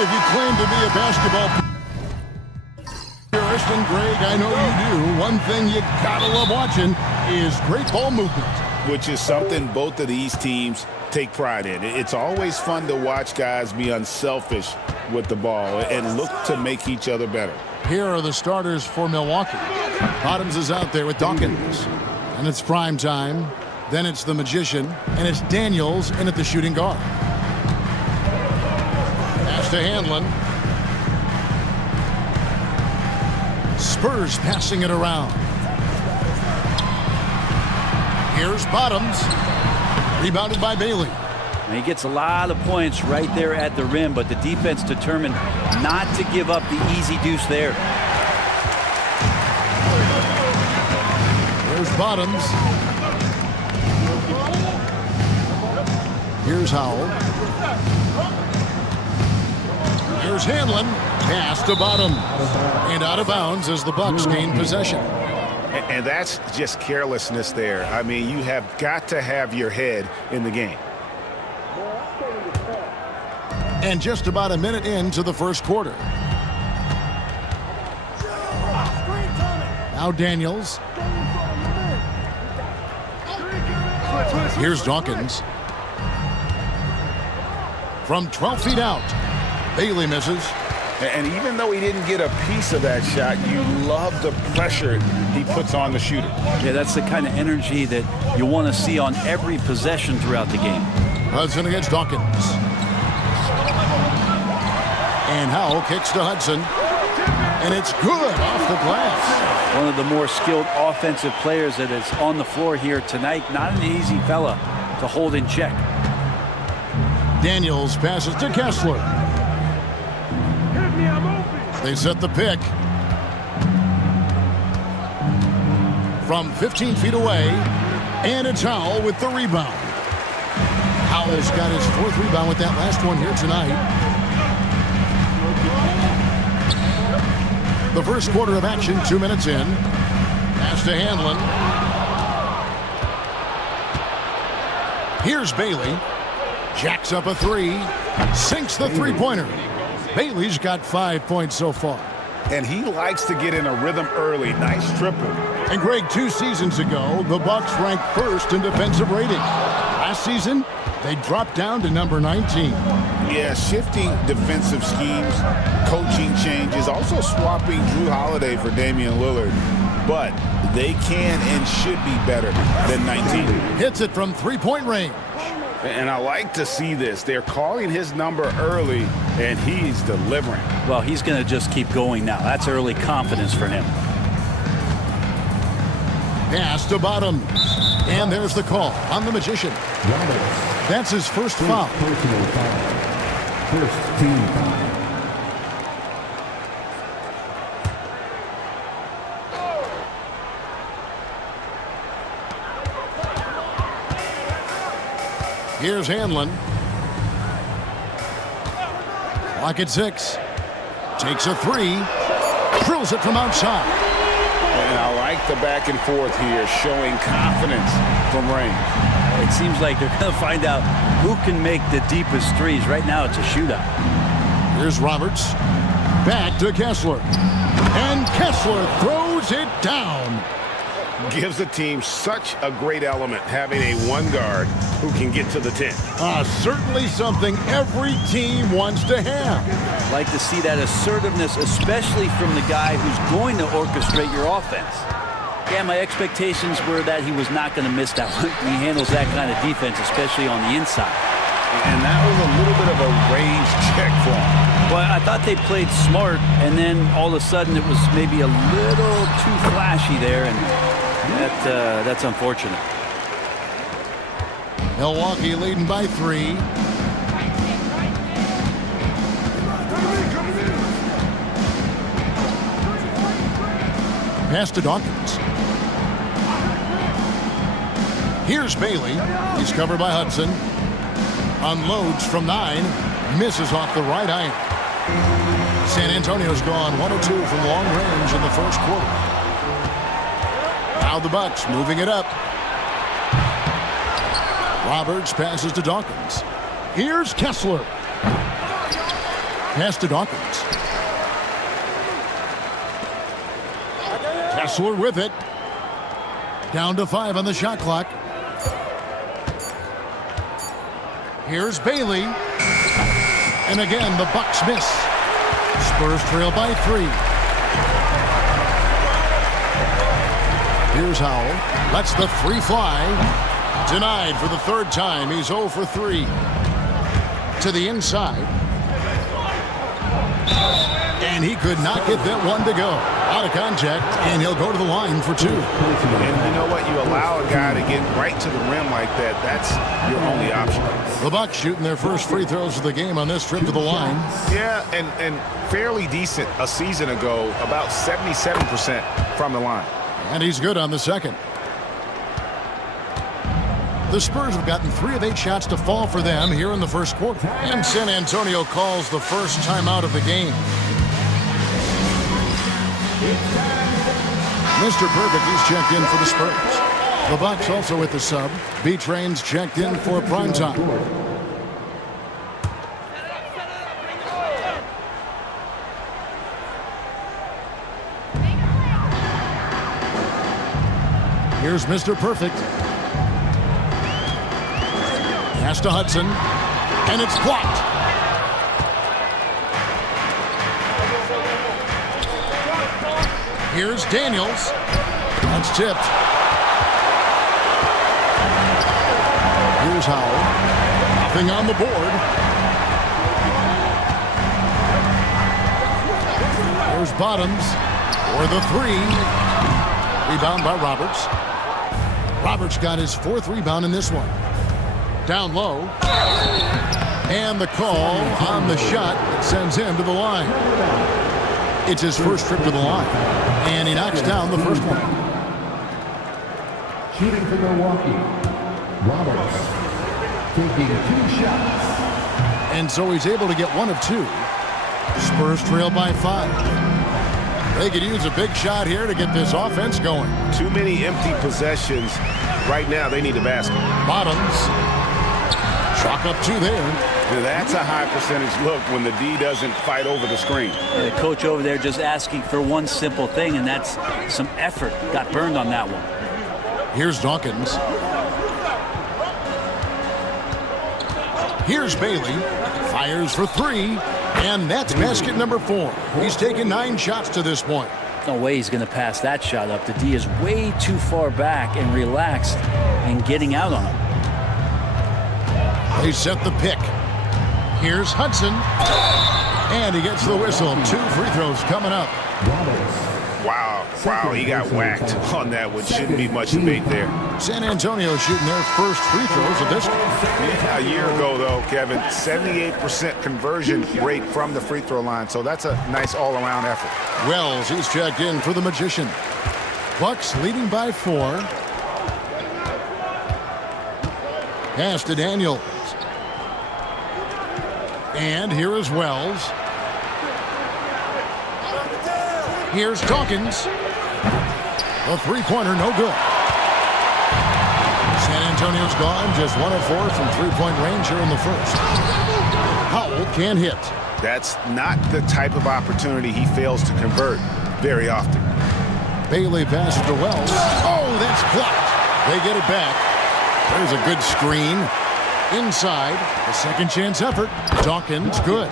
And if you claim to be a basketball purist, and Greg, I know you do, one thing you gotta love watching is great ball movement. Which is something both of these teams take pride in. It's always fun to watch guys be unselfish with the ball and look to make each other better. Here are the starters for Milwaukee. Bottoms is out there with Dawkins. And it's prime time. Then it's the Magician. And it's Daniels in at the shooting guard. Pass to Hanlon. Spurs passing it around. Here's Bottoms. Rebounded by Bailey. And he gets a lot of points right there at the rim, but the defense determined not to give up the easy deuce there. There's Bottoms. Here's Howell. Here's Hanlon. Pass to Bottom. And out of bounds as the Bucks gain possession. And that's just carelessness there. I mean, you have got to have your head in the game. And just about a minute into the first quarter. Now Daniels. Here's Dawkins. From 12 feet out. Bailey misses. And even though he didn't get a piece of that shot, you love the pressure he puts on the shooter. Yeah, that's the kind of energy that you want to see on every possession throughout the game. Hudson against Dawkins. And Howell kicks to Hudson. And it's good off the glass. One of the more skilled offensive players that is on the floor here tonight. Not an easy fella to hold in check. Daniels passes to Kessler. They set the pick. From 15 feet away. And it's Howell with the rebound. Howell's got his fourth rebound with that last one here tonight. The first quarter of action, 2 minutes in. Pass to Hanlon. Here's Bailey. Jacks up a three. Sinks the three-pointer. Bailey's got 5 points so far. And he likes to get in a rhythm early. Nice triple. And Greg, 2 seasons ago, the Bucks ranked first in defensive rating. Last season, they dropped down to number 19. Yeah, shifting defensive schemes, coaching changes, also swapping Drew Holiday for Damian Lillard. But they can and should be better than 19. Hits it from three-point range. And I like to see this. They're calling his number early, and he's delivering. Well, he's going to just keep going now. That's early confidence for him. Pass to Bottom. And there's the call on the Magician. That's his first foul. Personal foul. First team foul. Here's Hanlon. Clock at 6. Takes a three. Drills it from outside. And I like the back and forth here, showing confidence from range. It seems like they're going to find out who can make the deepest threes. Right now, it's a shootout. Here's Roberts. Back to Kessler. And Kessler throws it down. Gives the team such a great element, having a one guard who can get to the 10. Certainly something every team wants to have. Like to see that assertiveness, especially from the guy who's going to orchestrate your offense. Yeah, my expectations were that he was not going to miss that one. He handles that kind of defense, especially on the inside. And that was a little bit of a range check for him. Well, I thought they played smart, and then all of a sudden it was maybe a little too flashy there, and that's unfortunate. Milwaukee leading by 3. Pass to Dawkins. Here's Bailey. He's covered by Hudson. Unloads from 9. Misses off the right iron. San Antonio's gone 1 or 2 from long range in the first quarter. Now the Bucks moving it up. Roberts passes to Dawkins. Here's Kessler. Pass to Dawkins. Kessler with it. Down to 5 on the shot clock. Here's Bailey. And again, the Bucks miss. Spurs trail by 3. Here's Howell. Lets the 3 fly. Denied for the 3rd time. He's 0 for 3. To the inside. And he could not get that one to go. Out of contact, and he'll go to the line for 2. And you know what? You allow a guy to get right to the rim like that. That's your only option. The Bucks shooting their first free throws of the game on this trip to the line. Yeah, and fairly decent a season ago, about 77% from the line. And he's good on the second. The Spurs have gotten 3 of 8 shots to fall for them here in the first quarter. And San Antonio calls the first timeout of the game. Mr. Perfect, he's checked in for the Spurs. The Bucks also with the sub. B-Train's checked in for primetime. Here's Mr. Perfect. Pass to Hudson. And it's blocked. Here's Daniels. That's tipped. Here's Howell. Nothing on the board. There's Bottoms for the 3. Rebound by Roberts. Roberts got his 4th rebound in this one. Down low. And the call on the shot that sends him to the line. It's his first trip to the line. And he knocks down the first one. Shooting for Milwaukee, Roberts taking 2 shots. And so he's able to get 1 of 2. Spurs trail by 5. They could use a big shot here to get this offense going. Too many empty possessions. Right now, they need a basket. Bottoms. Chalk up 2 there. That's a high percentage look when the D doesn't fight over the screen. And the coach over there just asking for one simple thing, and that's some effort. Got burned on that one. Here's Dawkins. Here's Bailey. Fires for 3. And that's basket number 4. He's taken 9 shots to this point. No way he's going to pass that shot up. The D is way too far back and relaxed and getting out on him. They set the pick. Here's Hudson. And he gets the whistle. 2 free throws coming up. Wow, he got whacked on that one. Shouldn't be much debate there. San Antonio shooting their first free throws of this game. Yeah, a year ago, though, Kevin, 78% conversion rate from the free throw line. So that's a nice all-around effort. Wells, he's checked in for the Magician. Bucks leading by 4. Pass to Daniels. And here is Wells. Here's Dawkins. The 3-pointer, no good. San Antonio's gone, just 1 of 4 from 3-point range here in the first. Howell can't hit. That's not the type of opportunity he fails to convert very often. Bailey passes to Wells. Oh, that's blocked. They get it back. There's a good screen. Inside, a second chance effort. Dawkins, good.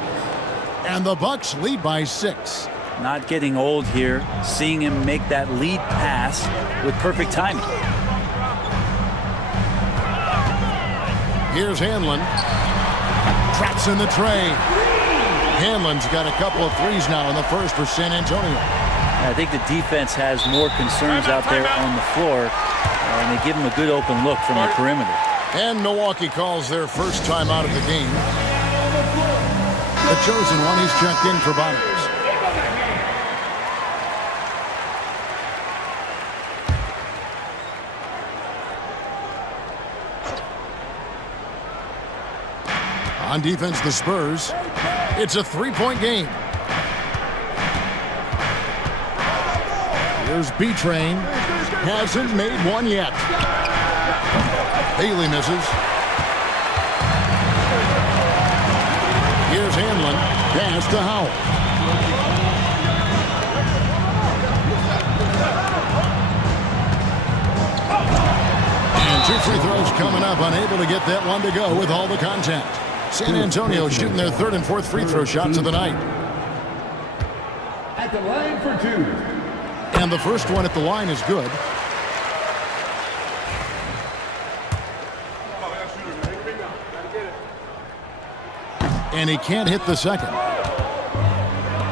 And the Bucks lead by 6. Not getting old here, seeing him make that lead pass with perfect timing. Here's Hanlon. Traps in the tray. Hanlon's got a couple of threes now in the first for San Antonio. I think the defense has more concerns out there on the floor, and they give him a good open look from the perimeter. And Milwaukee calls their first time out of the game. The chosen one, he's checked in for Bottoms. On defense, the Spurs. It's a 3-point game. Here's B-Train. Hasn't made one yet. Bailey misses. Here's Hanlon. Pass to Howell. And 2 free throws coming up. Unable to get that one to go with all the contact. San Antonio shooting their 3rd and 4th free throw shots of the night. At the line for 2. And the first one at the line is good. And he can't hit the second.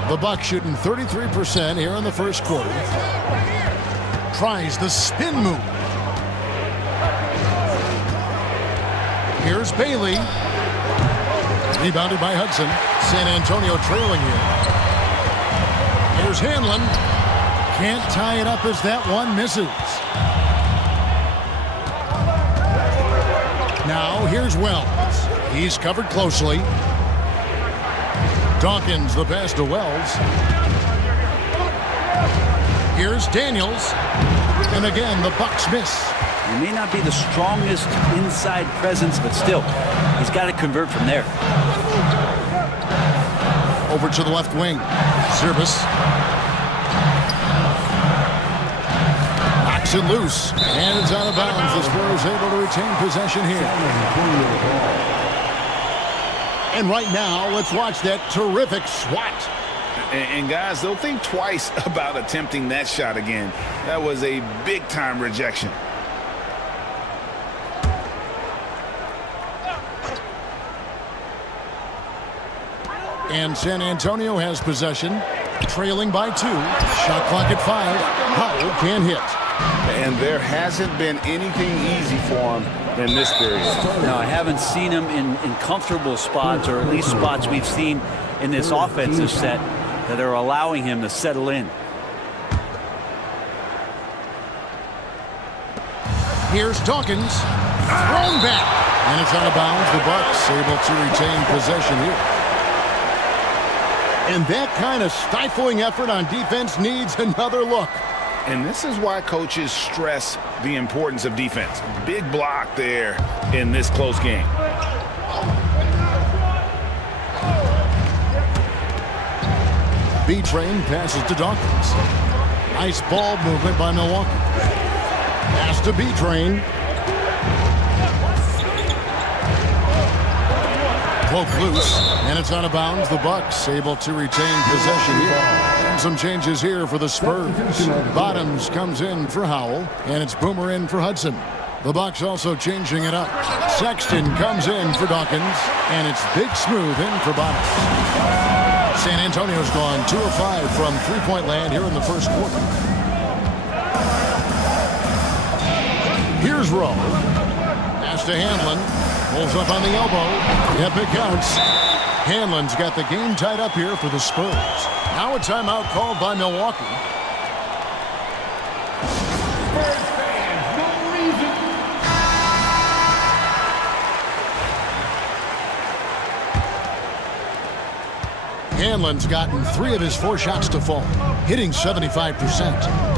The Bucks shooting 33% here in the first quarter. Tries the spin move. Here's Bailey. Rebounded by Hudson. San Antonio trailing here. Here's Hanlon. Can't tie it up as that one misses. Now here's Wells. He's covered closely. Dawkins the pass to Wells. Here's Daniels. And again, the Bucks miss. He may not be the strongest inside presence, but still, he's got to convert from there. Over to the left wing. Service. Knocks it loose. And it's out of bounds. The Spurs able to retain possession here. And right now, let's watch that terrific swat. And guys, they'll think twice about attempting that shot again. That was a big-time rejection. And San Antonio has possession, trailing by 2. Shot clock at 5. Howell can't hit. And there hasn't been anything easy for him in this period. No, I haven't seen him in comfortable spots, or at least spots we've seen in this offensive set that are allowing him to settle in. Here's Dawkins. Thrown back. And it's out of bounds. The Bucks able to retain possession here. And that kind of stifling effort on defense needs another look. And this is why coaches stress the importance of defense. Big block there in this close game. B-Train passes to Dawkins. Nice ball movement by Milwaukee. Pass to B-Train. Poke loose, and it's out of bounds. The Bucks able to retain possession here. And some changes here for the Spurs. Bottoms comes in for Howell, and it's Boomer in for Hudson. The Bucks also changing it up. Sexton comes in for Dawkins, and it's Big Smooth in for Bottoms. San Antonio's gone 2 of 5 from three-point land here in the first quarter. Here's Rowe. Pass to Hanlon. Pulls up on the elbow. Yep, it counts. Hanlon's got the game tied up here for the Spurs. Now a timeout called by Milwaukee. Spurs fans, no reason. Hanlon's gotten 3 of his 4 shots to fall, hitting 75%.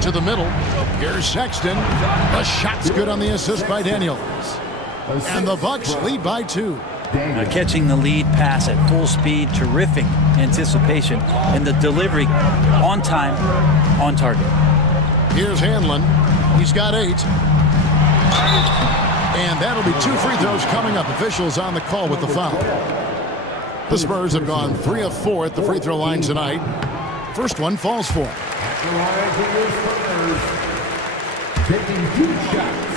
To the middle. Here's Sexton. The shot's good on the assist by Daniels. And the Bucks lead by 2. Now catching the lead pass at full speed, terrific anticipation, and the delivery on time, on target. Here's Hanlon. He's got 8. And that'll be 2 free throws coming up. Officials on the call with the foul. The Spurs have gone 3 of 4 at the free throw line tonight. First one falls for him. Taking 2 shots.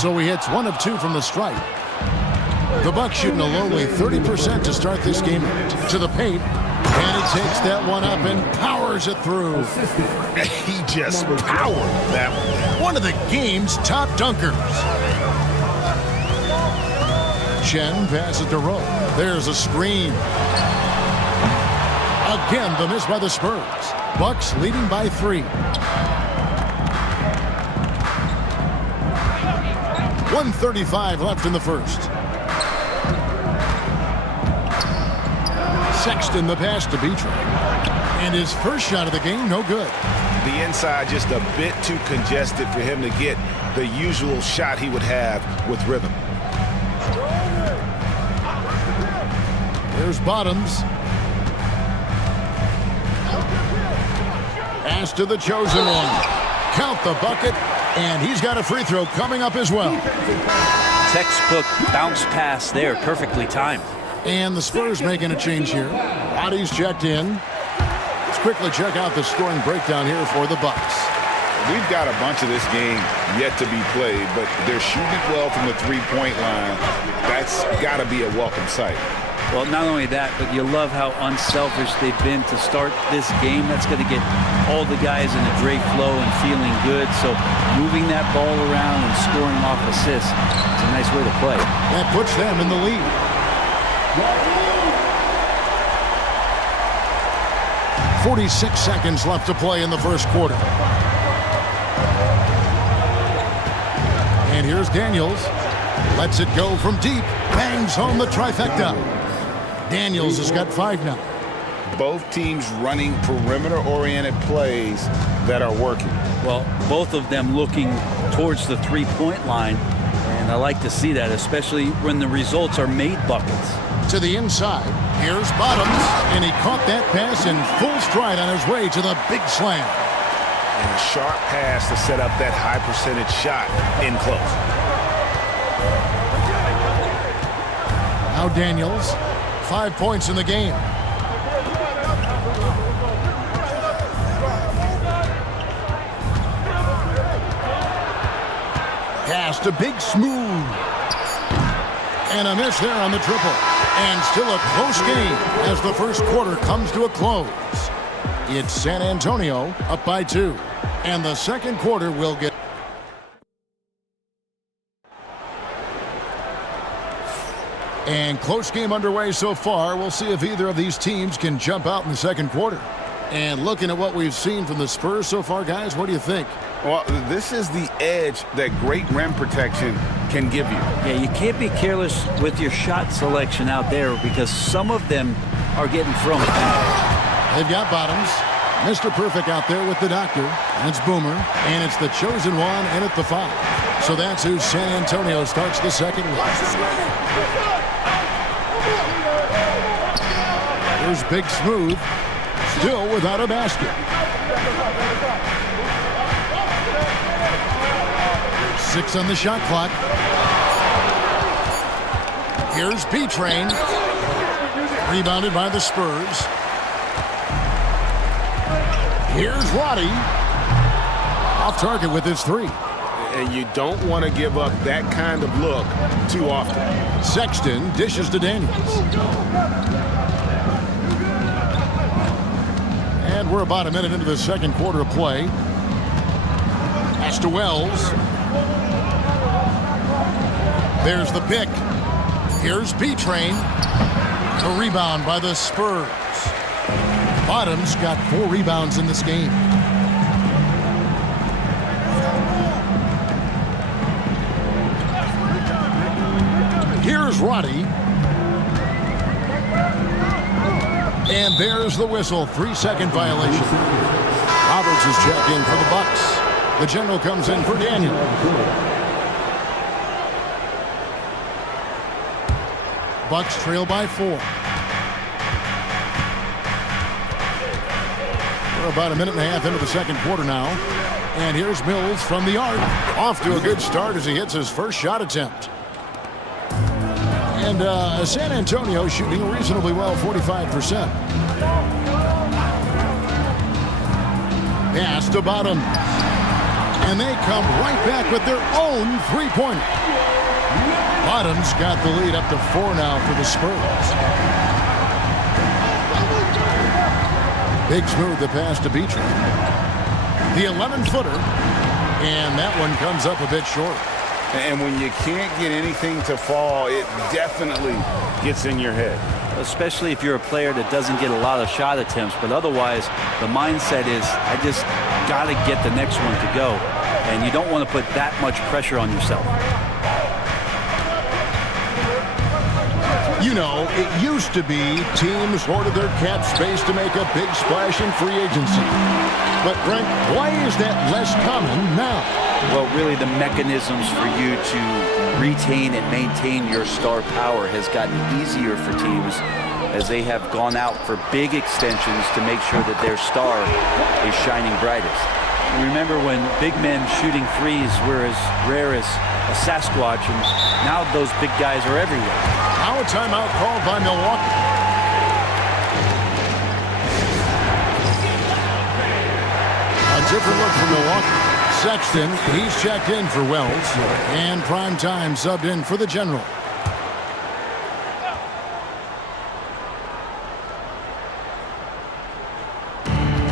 So he hits 1 of 2 from the stripe. The Bucks shooting a lowly 30% to start this game. To the paint. And he takes that one up and powers it through. He just powered that one. One of the game's top dunkers. Chen passes to Rowe. There's a screen. Again, the miss by the Spurs. Bucks leading by 3. 1:35 left in the first. Sexton the pass to B-Train. And his first shot of the game, no good. The inside just a bit too congested for him to get the usual shot he would have with rhythm. Here's Bottoms. Pass to the chosen one. Count the bucket, and he's got a free throw coming up as well. Textbook bounce pass there, perfectly timed. And the Spurs making a change here. Roddy's checked in. Let's quickly check out the scoring breakdown here for the Bucks. We've got a bunch of this game yet to be played, but they're shooting well from the three-point line. That's got to be a welcome sight. Well, not only that, but you love how unselfish they've been to start this game. That's going to get all the guys in a great flow and feeling good. So moving that ball around and scoring off assists, it's a nice way to play. That puts them in the lead. 46 seconds left to play in the first quarter. And here's Daniels. Lets it go from deep. Bangs home the trifecta. Daniels has got 5 now. Both teams running perimeter-oriented plays that are working. Well, both of them looking towards the three-point line, and I like to see that, especially when the results are made buckets. To the inside. Here's Bottoms, and he caught that pass in full stride on his way to the big slam. And a sharp pass to set up that high-percentage shot in close. Now Daniels, 5 points in the game. Pass to Big Smooth. And a miss there on the triple. And still a close game as the first quarter comes to a close. It's San Antonio up by 2. And the second quarter will get... And close game underway so far. We'll see if either of these teams can jump out in the second quarter. And looking at what we've seen from the Spurs so far, guys, what do you think? Well, this is the edge that great rim protection can give you. Yeah, you can't be careless with your shot selection out there because some of them are getting thrown. They've got Bottoms. Mr. Perfect out there with the doctor. And it's Boomer. And it's the chosen one and at the 5. So that's who San Antonio starts the second with. Here's Big Smooth. Still without a basket. 6 on the shot clock. Here's B-Train. Rebounded by the Spurs. Here's Roddy. Off target with his 3. And you don't want to give up that kind of look too often. Sexton dishes to Daniels. And we're about a minute into the second quarter of play. Pass to Wells. There's the pick. Here's B-Train. A rebound by the Spurs. Bottoms got 4 rebounds in this game. Here's Roddy. And there's the whistle. 3-second violation. Roberts is checked in for the Bucks. The general comes in for Daniel. Bucks trail by 4. We're about a minute and a half into the second quarter now. And here's Mills from the arc. Off to a good start as he hits his first shot attempt. And San Antonio shooting reasonably well, 45%. Pass to Bottom. And they come right back with their own three-pointer. Bottom's got the lead up to 4 now for the Spurs. Big Smooth the pass to Beecher. The 11-footer. And that one comes up a bit short. And when you can't get anything to fall, it definitely gets in your head. Especially if you're a player that doesn't get a lot of shot attempts. But otherwise, the mindset is, I just got to get the next one to go. And you don't want to put that much pressure on yourself. You know, it used to be teams hoarded their cap space to make a big splash in free agency. But, Brent, why is that less common now? Well, really, the mechanisms for you to retain and maintain your star power has gotten easier for teams as they have gone out for big extensions to make sure that their star is shining brightest. Remember when big men shooting threes were as rare as a Sasquatch, and now those big guys are everywhere. Now a timeout called by Milwaukee. A different look for Milwaukee. Sexton, he's checked in for Wells, and Prime Time subbed in for the General.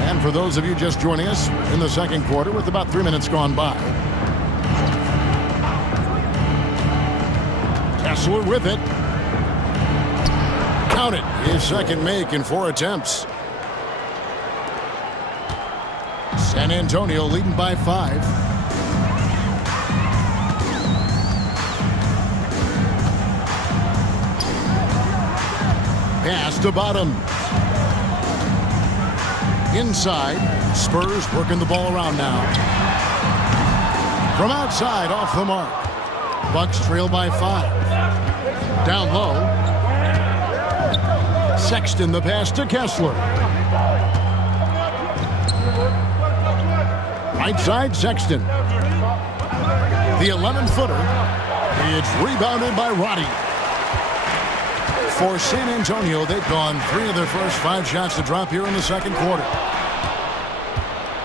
And for those of you just joining us in the second quarter with about 3 minutes gone by. Kessler with it. Count it. His second make in 4 attempts. San Antonio leading by 5. Pass to Bottom. Inside. Spurs working the ball around now. From outside, off the mark. Bucks trail by 5. Down low. Sexton the pass to Kessler. Right side, Sexton. The 11-footer. It's rebounded by Roddy. For San Antonio, they've gone 3 of their first 5 shots to drop here in the second quarter.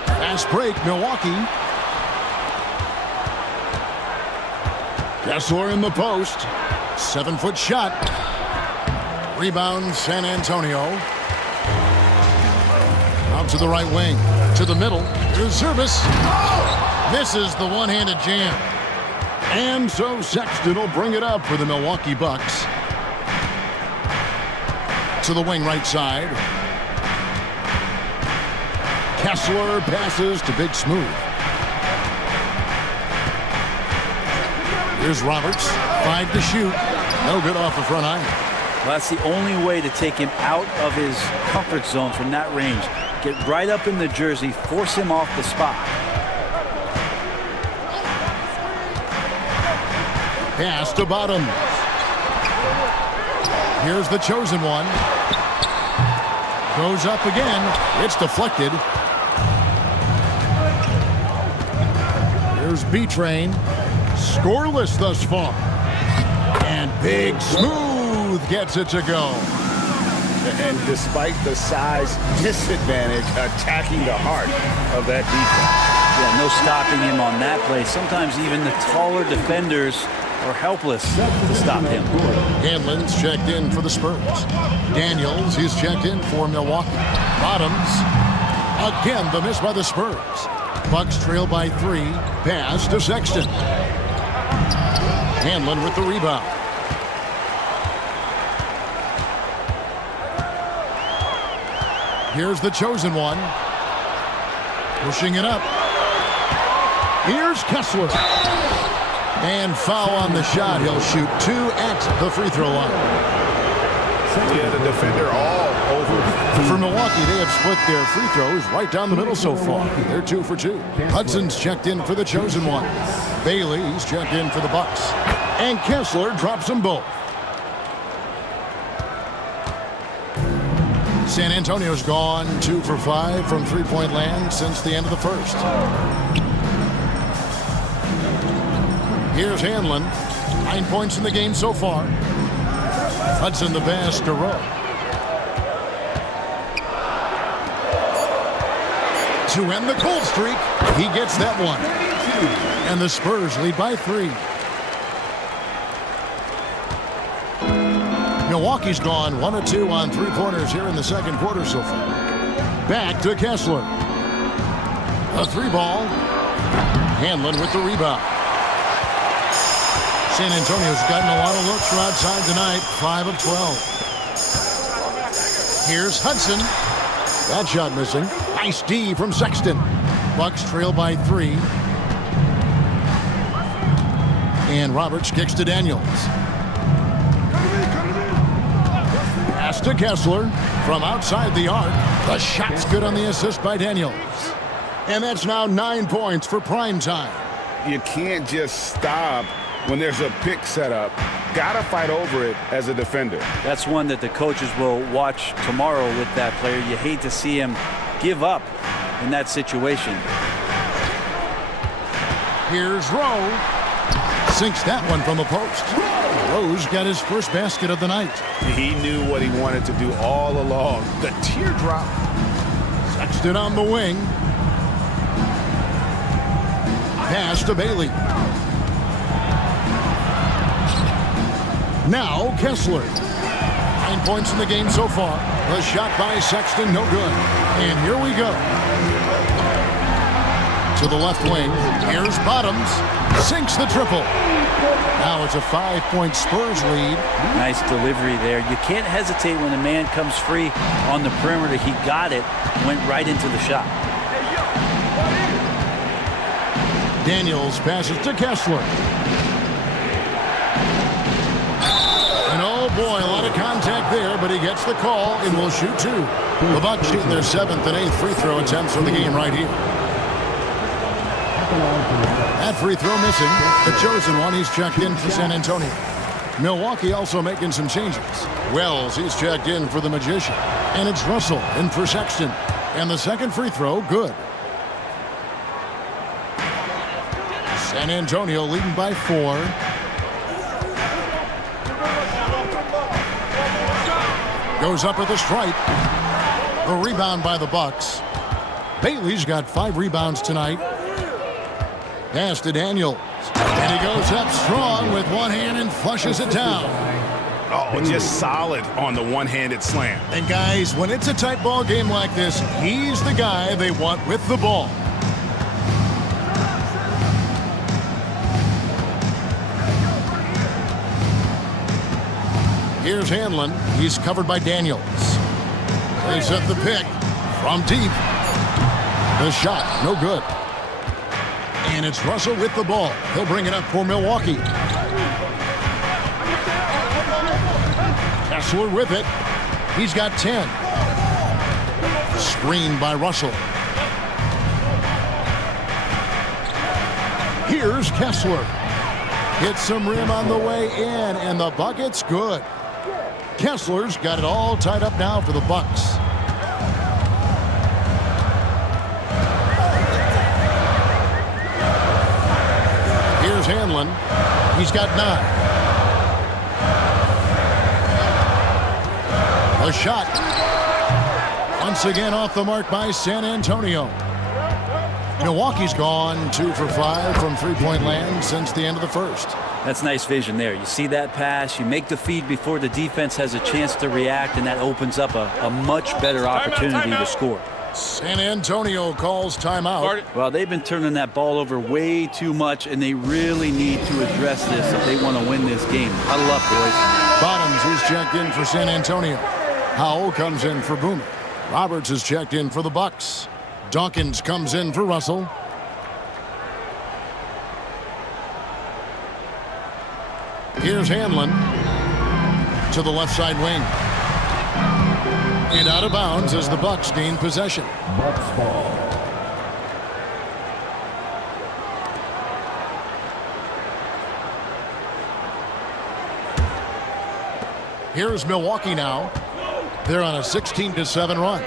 Fast break, Milwaukee. Kessler in the post. 7-foot shot. Rebound, San Antonio. Out to the right wing. To the middle. Here's service. Misses the one-handed jam. And so Sexton will bring it up for the Milwaukee Bucks. To the wing right side. Kessler passes to Big Smooth. Here's Roberts. 5 to shoot. No good off the front iron. Well, that's the only way to take him out of his comfort zone from that range. Get right up in the jersey, force him off the spot. Pass to Bottom. Here's the chosen one. Goes up again. It's deflected. Here's B-Train. Scoreless thus far. And Big Smooth gets it to go. And despite the size disadvantage, attacking the heart of that defense. Yeah, no stopping him on that play. Sometimes even the taller defenders are helpless to stop him. Hanlon's checked in for the Spurs. Daniels, he's checked in for Milwaukee. Bottoms. Again, the miss by the Spurs. Bucks trail by 3. Pass to Sexton. Hanlon with the rebound. Here's the chosen one. Pushing it up. Here's Kessler. And foul on the shot. He'll shoot 2 at the free throw line. Yeah, the defender all over. For Milwaukee, they have split their free throws right down the middle so far. They're 2 for 2. Hudson's checked in for the chosen one. Bailey's checked in for the Bucks. And Kessler drops them both. San Antonio's gone 2 for 5 from three-point land since the end of the first. Here's Hanlon. 9 points in the game so far. Hudson the pass to Rowe. To end the cold streak, he gets that one. And the Spurs lead by 3. Milwaukee's gone 1 of 2 on 3-pointers here in the second quarter so far. Back to Kessler. A 3-ball. Hanlon with the rebound. San Antonio's gotten a lot of looks from outside tonight. 5 of 12. Here's Hudson. That shot missing. Nice D from Sexton. Bucks trail by 3. And Roberts kicks to Daniels. Pass to Kessler from outside the arc. The shot's good on the assist by Daniels. And that's now 9 points for prime time. You can't just stop when there's a pick set up. Gotta fight over it as a defender. That's one that the coaches will watch tomorrow with that player. You hate to see him give up in that situation. Here's Rowe. Sinks that one from the post. Rowe's got his first basket of the night. He knew what he wanted to do all along. The teardrop. Sexton on the wing. Pass to Bailey. Now Kessler. 9 points in the game so far. The shot by Sexton, no good. And here we go. To the left wing. Here's Bottoms. Sinks the triple. Now it's a 5-point Spurs lead. Nice delivery there. You can't hesitate when a man comes free on the perimeter. He got it, went right into the shot. Daniels passes to Kessler. And oh boy, a lot of contact there, but he gets the call and will shoot two. The Bucks shooting their 7th and 8th free throw attempts of the game right here. That free throw missing. The chosen one, he's checked in for San Antonio. Milwaukee also making some changes. Wells, he's checked in for the Magician. And it's Russell in for Sexton. And the second free throw, good. San Antonio leading by 4. Goes up at the stripe. A rebound by the Bucks. Bailey's got 5 rebounds tonight. Pass to Daniels. And he goes up strong with one hand and flushes it down. Oh, just solid on the one-handed slam. And guys, when it's a tight ball game like this, he's the guy they want with the ball. Here's Hanlon. He's covered by Daniels. They set the pick from deep. The shot, no good. And it's Russell with the ball. He'll bring it up for Milwaukee. Kessler with it. He's got 10. Screened by Russell. Here's Kessler. Hits some rim on the way in, and the bucket's good. Kessler's got it all tied up now for the Bucks. Here's Hanlon. He's got 9. A shot. Once again off the mark by San Antonio. Milwaukee's gone 2 for 5 from three-point land since the end of the first. That's nice vision there. You see that pass, you make the feed before the defense has a chance to react, and that opens up a much better opportunity to score. San Antonio calls timeout. Well, they've been turning that ball over way too much, and they really need to address this if they want to win this game. Huddle up, boys. Bottoms is checked in for San Antonio. Howell comes in for Boomer. Roberts is checked in for the Bucks. Dawkins comes in for Russell. Here's Hanlon to the left side wing. And out of bounds as the Bucks gain possession. Bucks ball. Here's Milwaukee now. They're on a 16-7 run.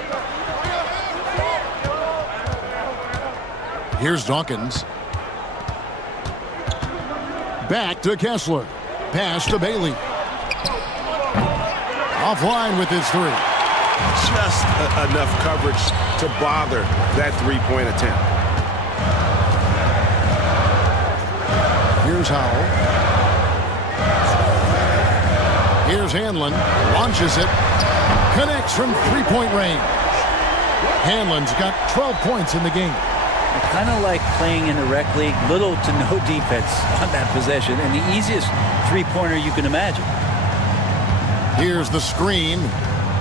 Here's Dawkins. Back to Kessler. Pass to Bailey. Offline with his 3. Just enough coverage to bother that three-point attempt. Here's Howell. Here's Hanlon. Launches it. Connects from three-point range. Hanlon's got 12 points in the game. I kind of like playing in the rec league, little to no defense on that possession, and the easiest three-pointer you can imagine. Here's the screen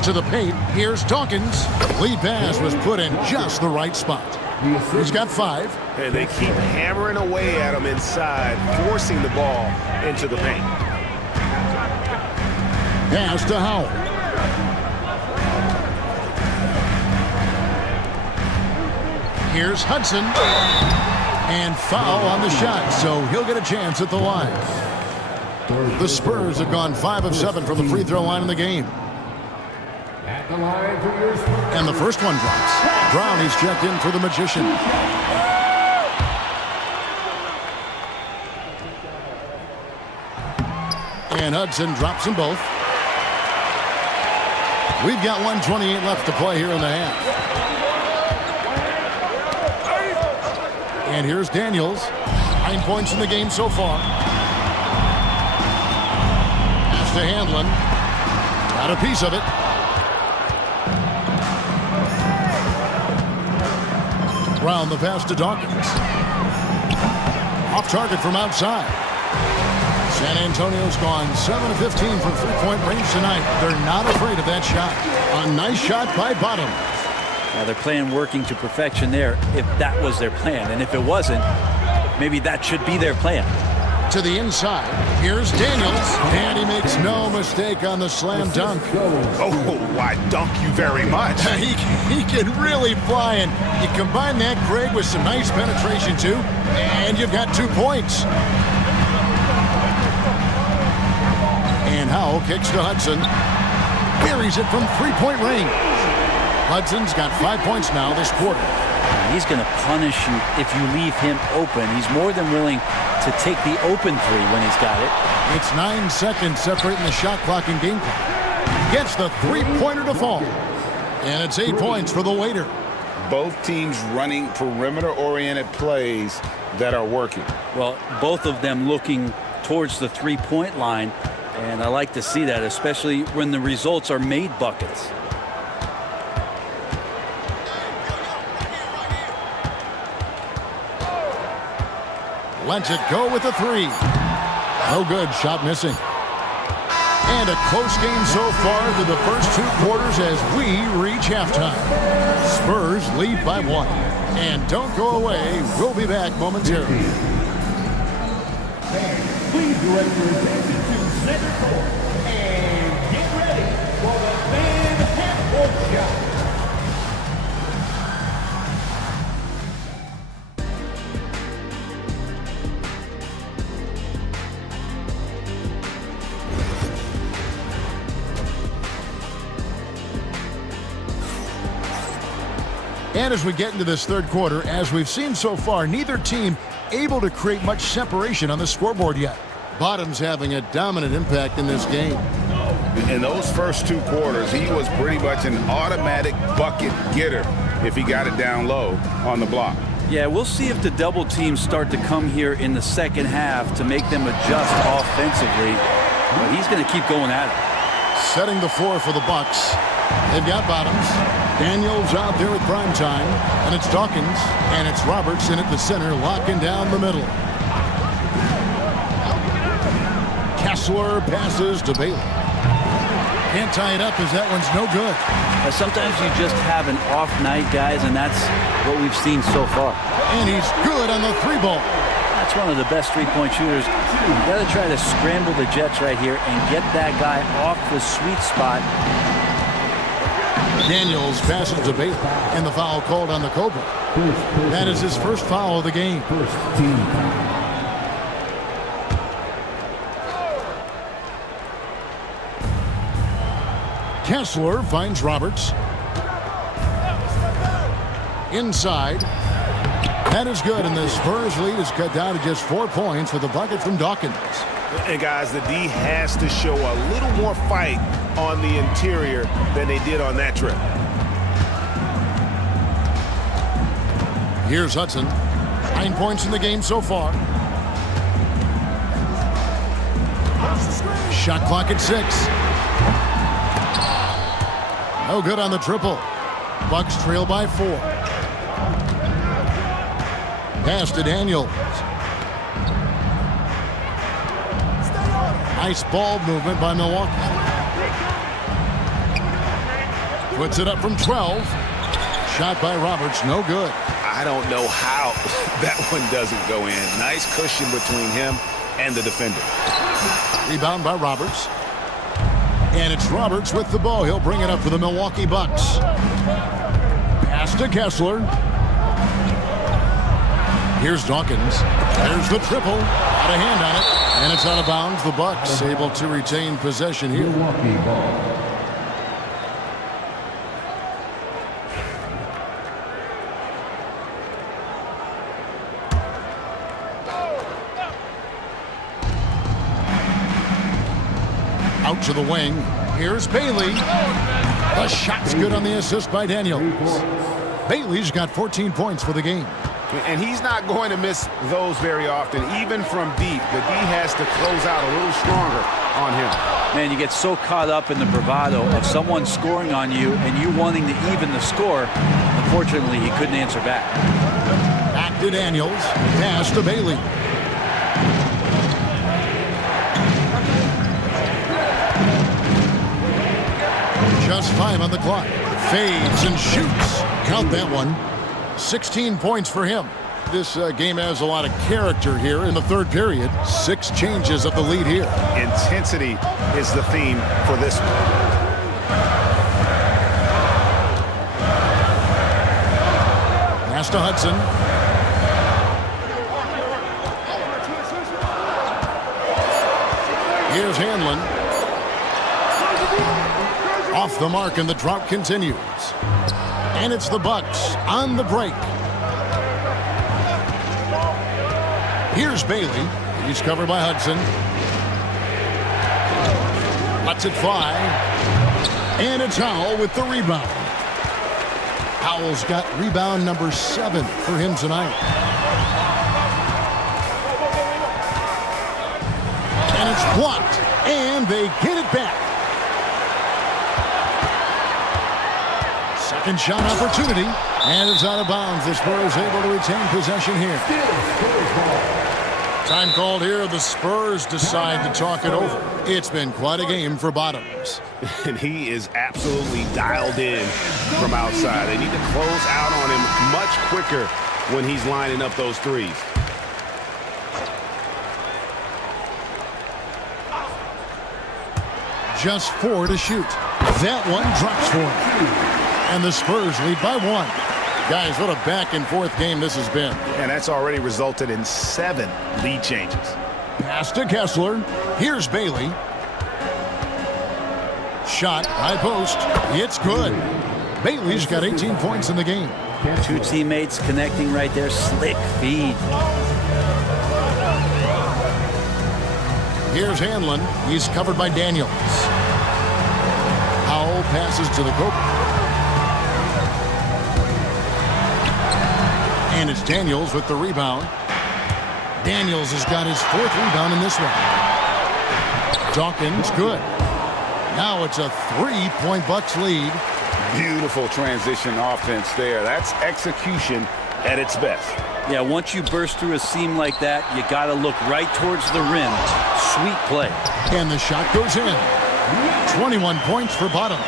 to the paint. Here's Dawkins. Lead pass was put in just the right spot. He's got 5. And they keep hammering away at him inside, forcing the ball into the paint. Pass to Howell. Here's Hudson. And foul on the shot, so he'll get a chance at the line. The Spurs have gone 5 of 7 from the free throw line in the game. At the line for your Spurs. And the first one drops. Brownie's checked in for the Magician. And Hudson drops them both. We've got 1:28 left to play here in the half. And here's Daniels. 9 points in the game so far. Pass to Handlin. Got a piece of it. Round the pass to Dawkins. Off target from outside. San Antonio's gone 7 of 15 from three-point range tonight. They're not afraid of that shot. A nice shot by Bottom. Now they're playing working to perfection there if that was their plan. And if it wasn't, maybe that should be their plan. To the inside. Here's Daniels. And he makes no mistake on the slam dunk. Oh, why, dunk you very much. He can really fly. And you combine that, Greg, with some nice penetration, too. And you've got 2 points. And Howell kicks to Hudson. Buries it from three-point range. Hudson's got 5 points now this quarter. He's going to punish you if you leave him open. He's more than willing to take the open three when he's got it. It's 9 seconds separating the shot clock and game clock. Gets the three-pointer to fall. And it's 8 points for the waiter. Both teams running perimeter-oriented plays that are working. Well, both of them looking towards the three-point line. And I like to see that, especially when the results are made buckets. Lets it go with a three. No good. Shot missing. And a close game so far through the first 2 quarters as we reach halftime. Spurs lead by 1. And don't go away. We'll be back momentarily. Please direct your attention to center court and get ready for the Manhattan shot. And as we get into this third quarter, as we've seen so far, neither team able to create much separation on the scoreboard yet. Bottom's having a dominant impact in this game. In those first 2 quarters, he was pretty much an automatic bucket getter if he got it down low on the block. Yeah, we'll see if the double teams start to come here in the second half to make them adjust offensively. But he's going to keep going at it. Setting the floor for the Bucks. They've got Bottoms. Daniels out there at prime time. And it's Dawkins. And it's Roberts in at the center, locking down the middle. Kessler passes to Bailey. Can't tie it up as that one's no good. Sometimes you just have an off night, guys, and that's what we've seen so far. And he's good on the 3-ball. That's one of the best three-point shooters. You got to try to scramble the Jets right here and get that guy off the sweet spot. Daniels passes to Bailey, and the foul called on the Cobra. That is his first foul of the game. First team. Kessler finds Roberts. Inside. That is good, and the Spurs lead is cut down to just 4 points with a bucket from Dawkins. And guys, the D has to show a little more fight on the interior than they did on that trip. Here's Hudson. 9 points in the game so far. Shot clock at 6. No good on the triple. Bucks trail by 4. Pass to Daniels. Nice ball movement by Milwaukee. Puts it up from 12. Shot by Roberts, no good. I don't know how that one doesn't go in. Nice cushion between him and the defender. Rebound by Roberts. And it's Roberts with the ball. He'll bring it up for the Milwaukee Bucks. Pass to Kessler. Here's Dawkins. There's the triple. Out of hand on it. And it's out of bounds. The Bucks able to retain possession here. Milwaukee ball. Out to the wing. Here's Bailey. The shot's good on the assist by Daniels. Bailey's got 14 points for the game. And he's not going to miss those very often, even from deep. The D has to close out a little stronger on him. Man, you get so caught up in the bravado of someone scoring on you and you wanting to even the score. Unfortunately, he couldn't answer back. Back to Daniels. Pass to Bailey. Just 5 on the clock. Fades and shoots. Count that one. 16 points for him. This game has a lot of character here in the third period. 6 changes of the lead here. Intensity is the theme for this one. Pass to Hudson. Here's Hanlon. Off the mark, and the drought continues. And it's the Bucks on the break. Here's Bailey. He's covered by Hudson. Lets it fly. And it's Howell with the rebound. Howell's got rebound number 7 for him tonight. And it's blocked. And they get it back. Second shot opportunity, and it's out of bounds. The Spurs able to retain possession here. Time called here. The Spurs decide to talk it over. It's been quite a game for Bottoms. And he is absolutely dialed in from outside. They need to close out on him much quicker when he's lining up those threes. Just 4 to shoot. That one drops for him. And the Spurs lead by 1. Guys, what a back-and-forth game this has been. And that's already resulted in 7 lead changes. Pass to Kessler. Here's Bailey. Shot, high post. It's good. Bailey's got 18 points in the game. 2 teammates connecting right there. Slick feed. Here's Hanlon. He's covered by Daniels. Howell passes to the Cobra. And it's Daniels with the rebound. Daniels has got his 4th rebound in this one. Dawkins, good. Now it's a 3-point Bucks lead. Beautiful transition offense there. That's execution at its best. Yeah, once you burst through a seam like that, you got to look right towards the rim. Sweet play. And the shot goes in. 21 points for Bottoms.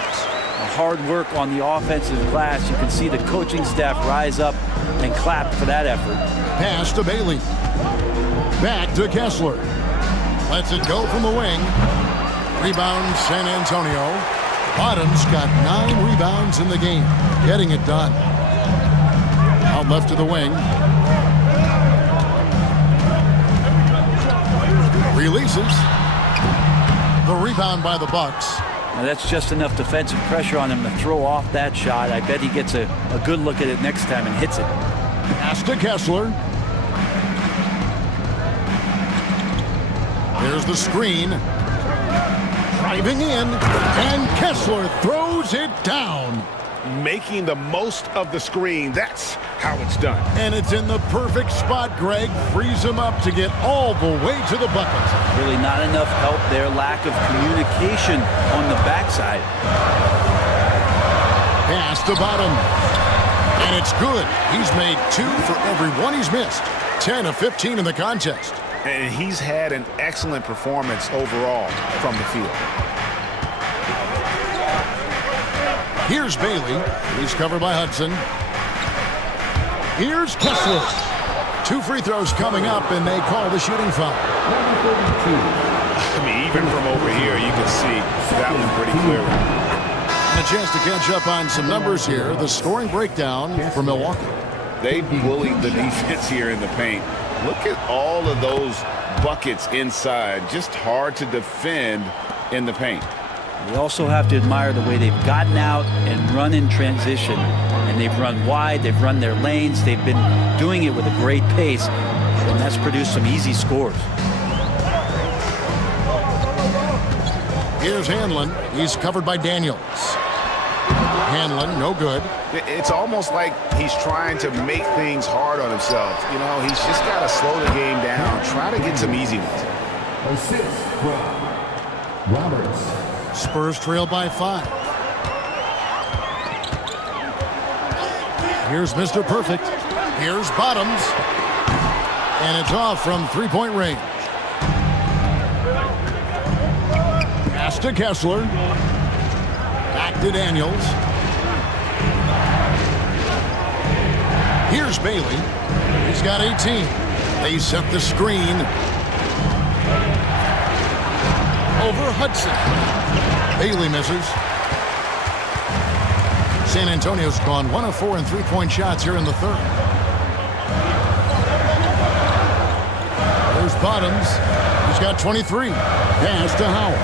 Hard work on the offensive glass. You can see the coaching staff rise up and clap for that effort. Pass to Bailey. Back to Kessler. Lets it go from the wing. Rebound San Antonio. Bottoms got 9 rebounds in the game. Getting it done. Out left to the wing. Releases. The rebound by the Bucks. Now that's just enough defensive pressure on him to throw off that shot. I bet he gets a good look at it next time and hits it. Pass to Kessler. There's the screen. Driving in, and Kessler throws it down. Making the most of the screen. That's how it's done. And it's in the perfect spot. Greg frees him up to get all the way to the bucket. Really not enough help there. Lack of communication on the backside. Pass to Bottom. And it's good. He's made 2 for every one he's missed. 10 of 15 in the contest. And he's had an excellent performance overall from the field. Here's Bailey. He's covered by Hudson. Here's Kessler. 2 free throws coming up, and they call the shooting foul. I mean, even from over here, you can see that one pretty clearly. And a chance to catch up on some numbers here. The scoring breakdown for Milwaukee. They bullied the defense here in the paint. Look at all of those buckets inside. Just hard to defend in the paint. You also have to admire the way they've gotten out and run in transition. And they've run wide, they've run their lanes, they've been doing it with a great pace, and that's produced some easy scores. Here's Hanlon. He's covered by Daniels. Hanlon, no good. It's almost like he's trying to make things hard on himself. You know, he's just got to slow the game down, try to get some easy ones. Assist from Roberts. Spurs trail by 5. Here's Mr. Perfect. Here's Bottoms. And it's off from three-point range. Pass to Kessler. Back to Daniels. Here's Bailey. He's got 18. They set the screen. Over Hudson. Bailey misses. San Antonio's gone 1 of 4 in three-point shots here in the third. There's Bottoms. He's got 23. Pass to Howell.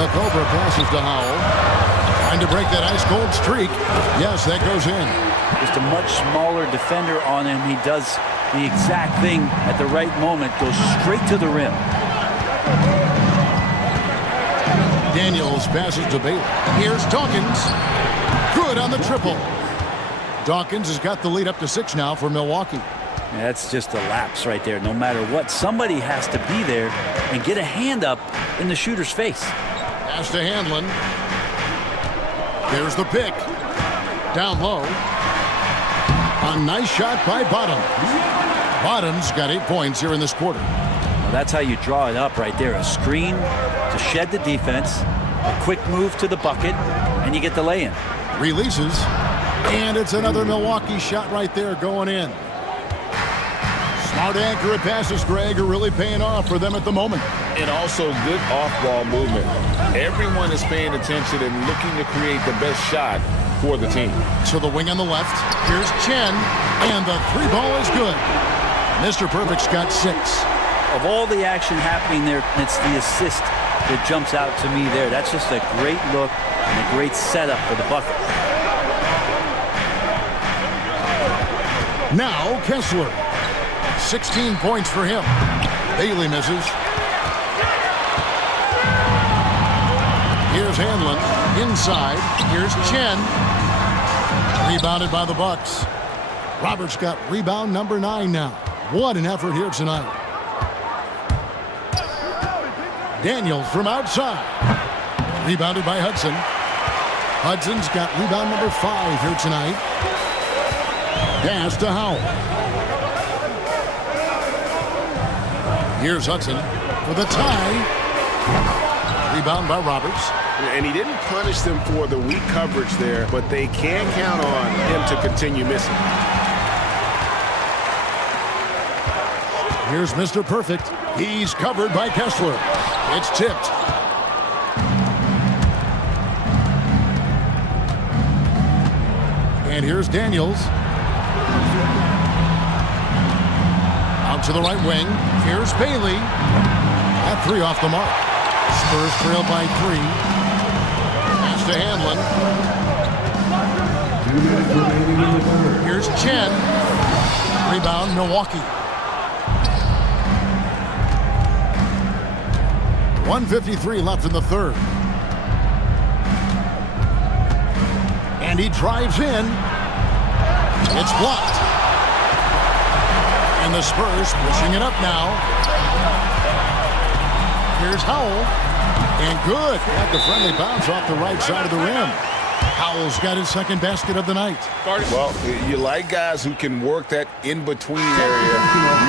The Cobra passes to Howell. Trying to break that ice-cold streak. Yes, that goes in. Just a much smaller defender on him. He does the exact thing at the right moment. Goes straight to the rim. Daniels passes to Bailey. Here's Dawkins. Good on the triple. Dawkins has got the lead up to 6 now for Milwaukee. That's just a lapse right there. No matter what, somebody has to be there and get a hand up in the shooter's face. Pass to Hanlon. There's the pick. Down low. A nice shot by Bottoms. Bottoms got 8 points here in this quarter. Well, that's how you draw it up right there. A screen to shed the defense, a quick move to the bucket, and you get the lay-in. Releases. And it's another Milwaukee shot right there going in. Smart accurate passes, Greg, are really paying off for them at the moment. And also good off-ball movement. Everyone is paying attention and looking to create the best shot for the team. To the wing on the left. Here's Chen. And the 3 ball is good. Mr. Perfect's got 6. Of all the action happening there, it's the assist that jumps out to me there. That's just a great look and a great setup for the bucket. Now Kessler. 16 points for him. Bailey misses. Here's Hanlon. Inside. Here's Chen. Rebounded by the Bucks. Roberts got rebound number 9 now. What an effort here tonight. Daniels from outside. Rebounded by Hudson. Hudson's got rebound number 5 here tonight. Pass to Howell. Here's Hudson for the tie. Rebound by Roberts. And he didn't punish them for the weak coverage there, but they can count on him to continue missing. Here's Mr. Perfect. He's covered by Kessler. It's tipped. And here's Daniels. Out to the right wing. Here's Bailey. That 3 off the mark. Spurs trail by 3. Pass to Hanlon. Here's Chen. Rebound, Milwaukee. 1:53 left in the third. And he drives in. It's blocked. And the Spurs pushing it up now. Here's Howell. And good. Got the friendly bounce off the right side of the rim. Howell's got his second basket of the night. Well, you like guys who can work that in-between area.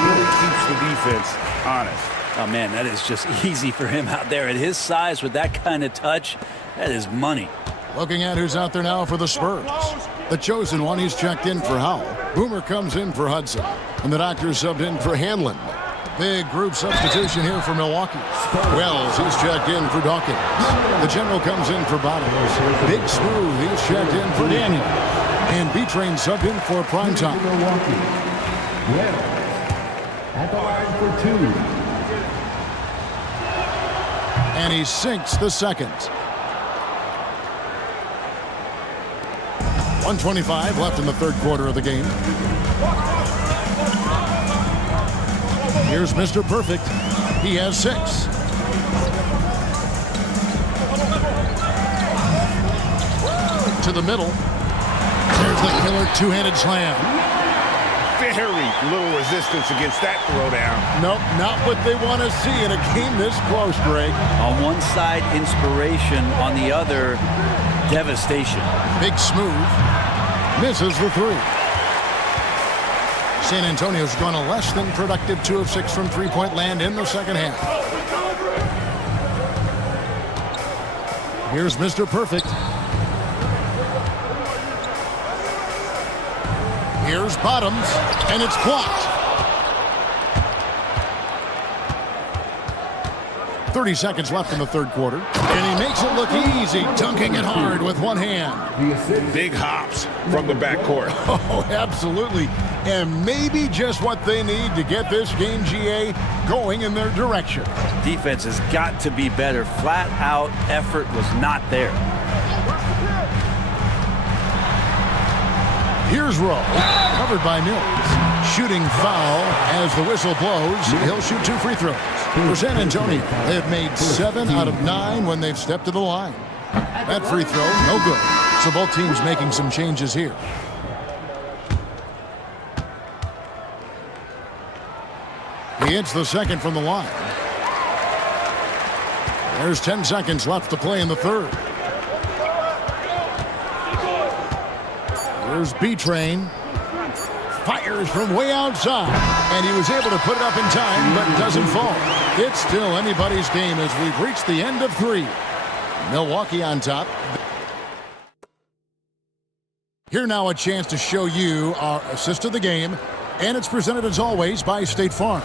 Really keeps the defense honest. Oh, man, that is just easy for him out there. At his size, with that kind of touch, that is money. Looking at who's out there now for the Spurs. The chosen one, he's checked in for Howell. Boomer comes in for Hudson. And the Doctor subbed in for Hanlon. Big group substitution here for Milwaukee. Wells, he's checked in for Dawkins. The general comes in for Bottoms. Big Smooth, he's checked in for Daniel. And B-Train subbed in for Primetime. Milwaukee. Wells at the line for 2. And he sinks the second. 1:25 left in the third quarter of the game. Here's Mr. Perfect. He has 6. To the middle. There's the killer two-handed slam. Very little resistance against that throwdown. Nope, not what they want to see in a game this close, Greg. On one side, inspiration. On the other, devastation. Big Smooth. Misses the 3. San Antonio's gone a less than productive 2 of 6 from three-point land in the second half. Here's Mr. Perfect. Here's Bottoms, and it's blocked. 30 seconds left in the third quarter, and he makes it look easy, dunking it hard with one hand. Big hops from the backcourt. Oh, absolutely. And maybe just what they need to get this game, GA, going in their direction. Defense has got to be better. Flat out effort was not there. Here's Rowe, covered by Mills. Shooting foul as the whistle blows. He'll shoot 2 free throws. For San Antonio, they have made 7 out of 9 when they've stepped to the line. That free throw, no good. So both teams making some changes here. He hits the second from the line. There's 10 seconds left to play in the third. Here's B-Train. Fires from way outside. And he was able to put it up in time, but doesn't fall. It's still anybody's game as we've reached the end of 3. Milwaukee on top. Here now a chance to show you our assist of the game. And it's presented as always by State Farm.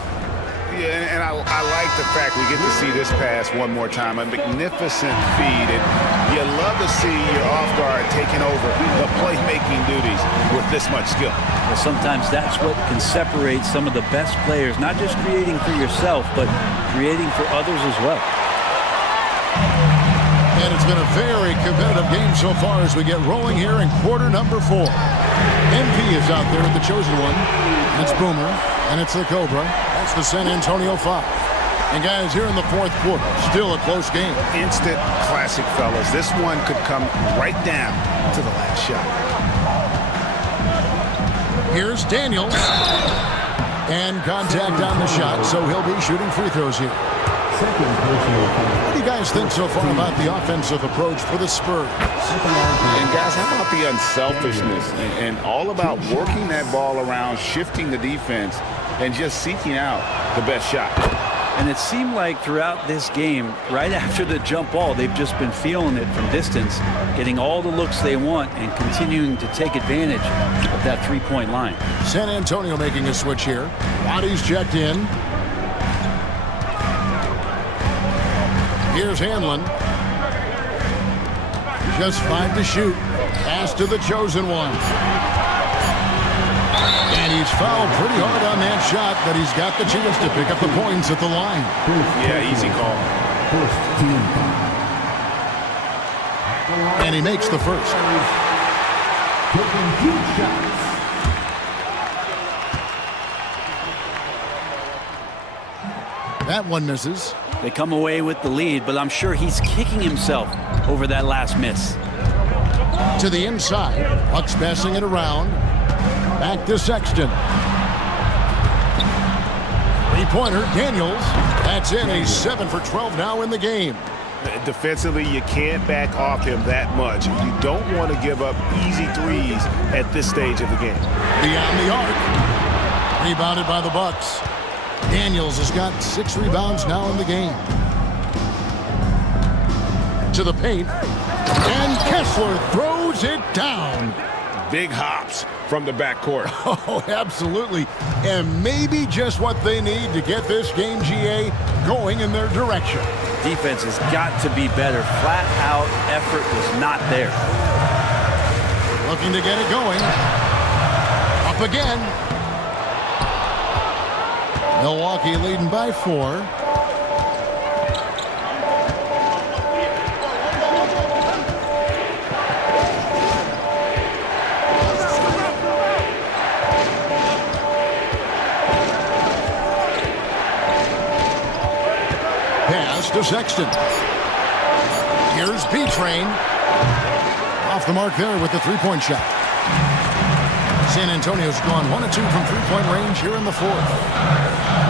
Yeah, and I like the fact we get to see this pass one more time. A magnificent feed. And you love to see your off guard taking over the playmaking duties with this much skill. Well, sometimes that's what can separate some of the best players, not just creating for yourself, but creating for others as well. And it's been a very competitive game so far as we get rolling here in quarter number 4. MP is out there at the chosen one. It's Boomer, and it's the Cobra. That's the San Antonio 5. And guys, here in the fourth quarter, still a close game. Instant classic, fellas. This one could come right down to the last shot. Here's Daniels. And contact on the shot, so he'll be shooting free throws here. What do you guys think so far about the offensive approach for the Spurs? And guys, how about the unselfishness and all about working that ball around, shifting the defense, and just seeking out the best shot? And it seemed like throughout this game, right after the jump ball, they've just been feeling it from distance, getting all the looks they want and continuing to take advantage of that three-point line. San Antonio making a switch here. Bodies checked in. Here's Hanlon. Just 5 to shoot. Pass to the chosen one. And he's fouled pretty hard on that shot, but he's got the chance to pick up the points at the line. Yeah, easy call. And he makes the first. Taking 2 shots. That one misses. They come away with the lead, but I'm sure he's kicking himself over that last miss. To the inside. Bucks passing it around. Back to Sexton. Three-pointer, Daniels. That's in. He's 7 for 12 now in the game. Defensively, you can't back off him that much. You don't want to give up easy threes at this stage of the game. Beyond the arc. Rebounded by the Bucks. Daniels has got 6 rebounds now in the game. To the paint. And Kessler throws it down. Big hops from the backcourt. Oh, absolutely. And maybe just what they need to get this game, GA, going in their direction. Defense has got to be better. Flat out effort was not there. Looking to get it going. Up again. Milwaukee leading by 4. Pass to Sexton. Here's B-Train. Off the mark there with the three-point shot. San Antonio's gone 1 of 2 from three-point range here in the 4th.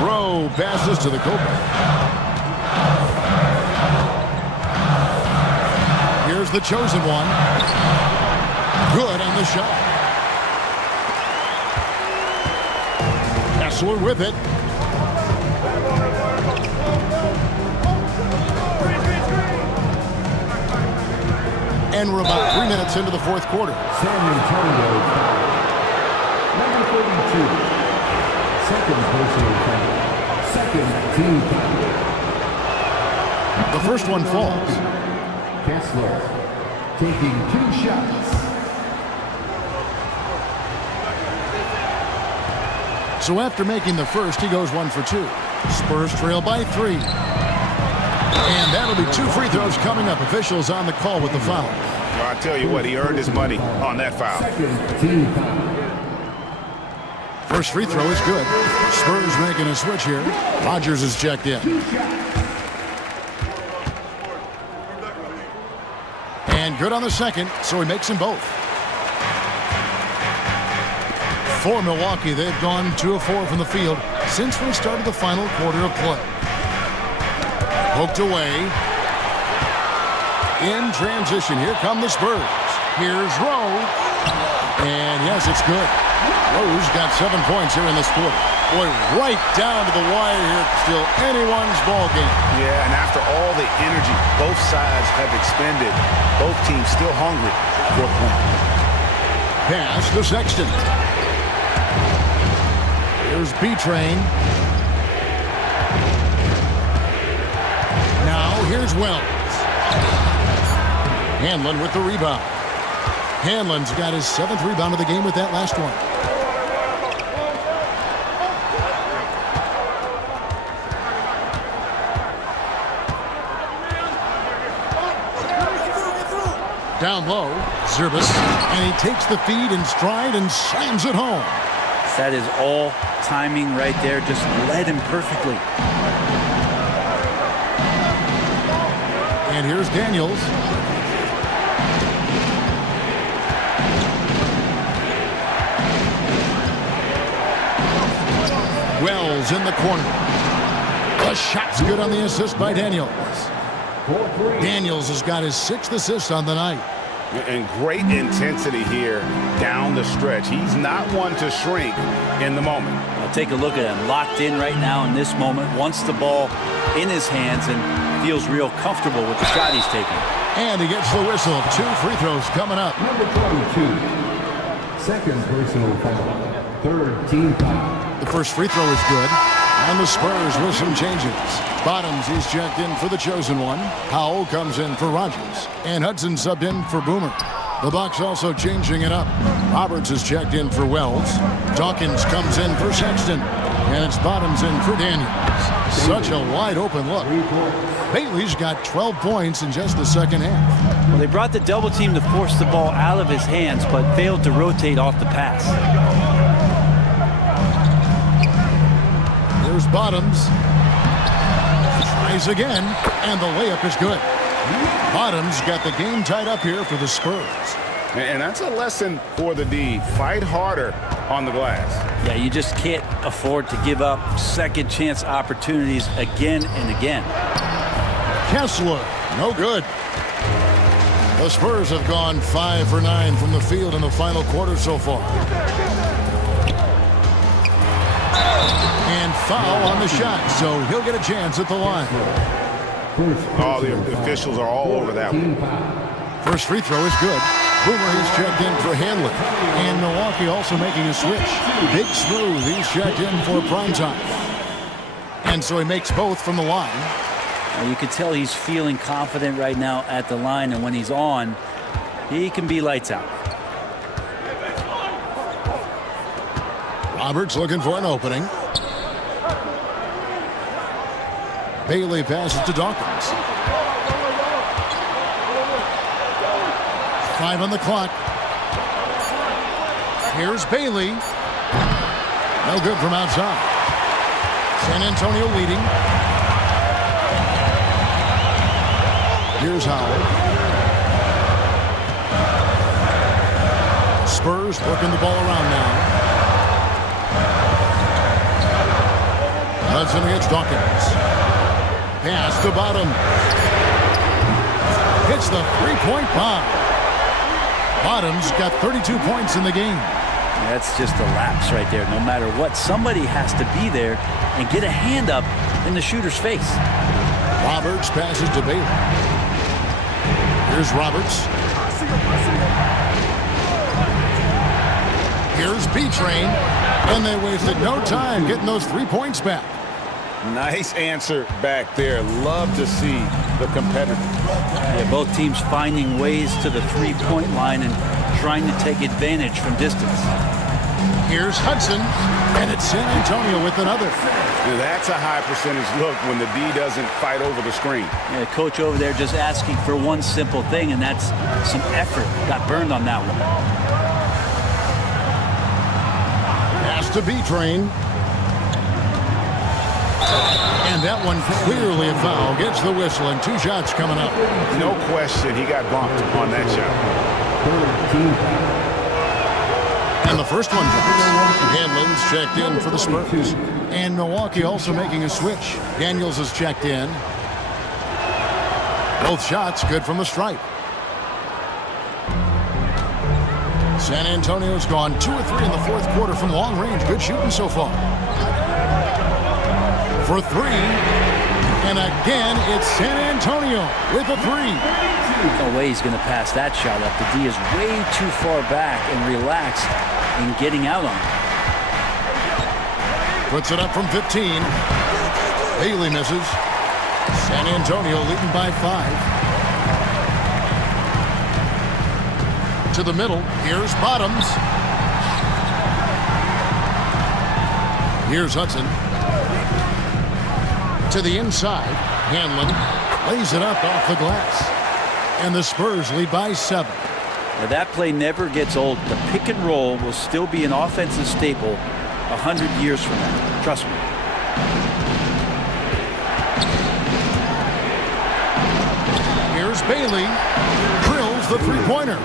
Rowe passes to the Cobra. Here's the chosen one. Good on the shot. Kessler with it. And we're about 3 minutes into the 4th quarter. San Antonio foul. Number 32. Second personal foul. Second team foul. The first one falls. Kessler taking 2 shots. So after making the first, he goes 1 for 2. Spurs trail by 3. And that'll be 2 free throws coming up. Officials on the call with the foul. Well, I tell you what, he earned his money on that foul. Second team foul. First free throw is good. Spurs making a switch here. Rodgers is checked in. And good on the second, so he makes them both. For Milwaukee, they've gone 2 of 4 from the field since we started the final quarter of play. Poked away. In transition, here come the Spurs. Here's Rowe. And yes, it's good. Rowe's got 7 points here in this quarter. Boy, right down to the wire here. Still anyone's ball game. Yeah, and after all the energy both sides have expended, both teams still hungry for a point. Pass to Sexton. Here's B-Train. Now here's Wells. Hanlon with the rebound. Hanlon's got his 7th rebound of the game with that last one. Down low, Zerbis, and he takes the feed in stride and slams it home. That is all timing right there. Just led him perfectly. And here's Daniels. Wells in the corner. The shot's good on the assist by Daniels. Daniels has got his 6th assist on the night. And great intensity here down the stretch. He's not one to shrink in the moment. I'll take a look at him. Locked in right now in this moment. Wants the ball in his hands and feels real comfortable with the shot he's taking. And he gets the whistle. 2 free throws coming up. Number 22. Second personal foul. Third team foul. The first free throw is good. And the Spurs with some changes. Bottoms is checked in for the chosen one. Howell comes in for Rodgers. And Hudson subbed in for Boomer. The Bucks also changing it up. Roberts is checked in for Wells. Dawkins comes in for Sexton. And it's Bottoms in for Daniels. Such a wide open look. Bailey's got 12 points in just the second half. Well, they brought the double team to force the ball out of his hands, but failed to rotate off the pass. There's Bottoms. Tries again, and the layup is good. Bottoms got the game tied up here for the Spurs. And that's a lesson for the D. Fight harder on the glass. Yeah, you just can't afford to give up second chance opportunities again and again. Kessler, no good. The Spurs have gone 5 for 9 from the field in the final quarter so far. And foul on the shot, so he'll get a chance at the line. Oh, the officials are all over that one. First free throw is good. Boomer, he's checked in for Hanlon. And Milwaukee also making a switch. Big Smooth, he's checked in for primetime. And so he makes both from the line. You can tell he's feeling confident right now at the line, and when he's on, he can be lights out. Roberts looking for an opening. Bailey passes to Dawkins. 5 on the clock. Here's Bailey. No good from outside. San Antonio leading. Here's Howell. Spurs working the ball around now. Hudson against Dawkins. Pass to Bottom. Hits the three-point bomb. Bottom's got 32 points in the game. That's just a lapse right there. No matter what, somebody has to be there and get a hand up in the shooter's face. Roberts passes to Bailey. Here's Roberts. Here's B-Train. And they wasted no time getting those 3 points back. Nice answer back there. Love to see the competitor. Yeah, both teams finding ways to the three-point line and trying to take advantage from distance. Here's Hudson, and it's San Antonio with another. That's a high percentage look when the D doesn't fight over the screen. Yeah, coach over there just asking for one simple thing, and that's some effort. Got burned on that one. Pass to B-Train. And that one clearly a foul. Gets the whistle, and 2 shots coming up. No question, he got bumped on that shot. And the first one drops. Hanlon's checked in for the Spurs. And Milwaukee also making a switch. Daniels is checked in. Both shots good from the stripe. San Antonio's gone 2 of 3 in the fourth quarter from long range. Good shooting so far. For 3. And again, it's San Antonio with a 3. No way he's going to pass that shot up. The D is way too far back and relaxed in getting out on it. Puts it up from 15. Bailey misses. San Antonio leading by 5. To the middle. Here's Bottoms. Here's Hudson. To the inside. Hanlon lays it up off the glass. And the Spurs lead by 7. Now that play never gets old. The pick and roll will still be an offensive staple 100 years from now. Trust me. Here's Bailey. Drills the three-pointer.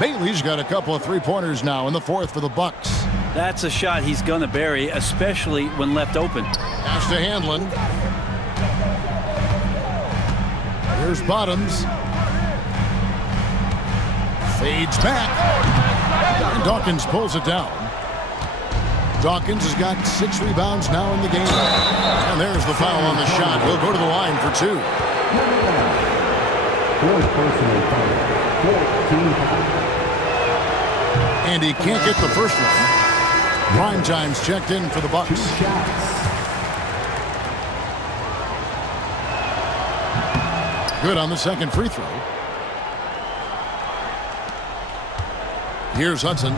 Bailey's got a couple of three-pointers now in the fourth for the Bucks. That's a shot he's going to bury, especially when left open. Pass to Hanlon. Here's Bottoms. Fades back. And Dawkins pulls it down. Dawkins has got 6 rebounds now in the game. And there's the foul on the shot. He'll go to the line for 2. And he can't get the first one. Primetime's checked in for the Bucks. Good on the second free throw. Here's Hudson.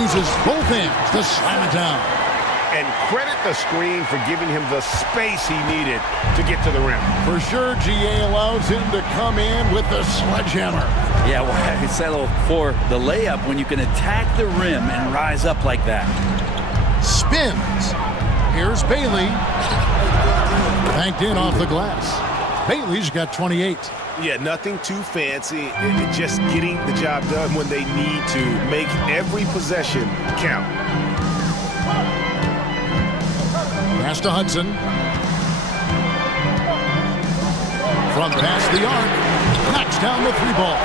Uses both hands to slam it down. And credit the screen for giving him the space he needed to get to the rim. For sure, GA allows him to come in with the sledgehammer. Yeah, why settle for the layup when you can attack the rim and rise up like that? Spins. Here's Bailey. Banked in off the glass. Bailey's got 28. Yeah, nothing too fancy. Just getting the job done when they need to. Make every possession count. Pass to Hudson. From past the arc. Knocks down the 3 ball.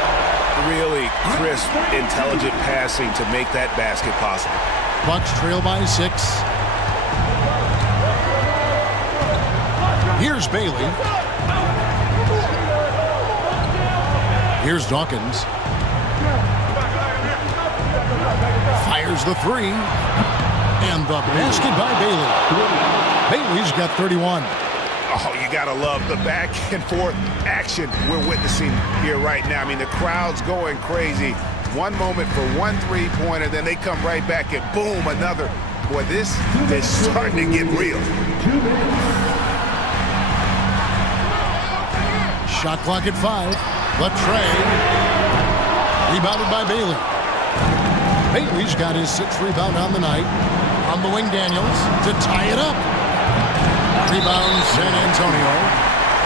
Really crisp, intelligent passing to make that basket possible. Bucks trail by 6. Here's Bailey. Here's Dawkins. Fires the three. And the basket by Bailey. Bailey's got 31. Oh, you got to love the back and forth action we're witnessing here right now. I mean, the crowd's going crazy. One moment for one three-pointer, then they come right back and boom, another. Boy, this is starting to get real. Shot clock at 5. Latrey. Rebounded by Bailey. Bailey's got his 6th rebound on the night. On the wing, Daniels to tie it up. Rebound, San Antonio.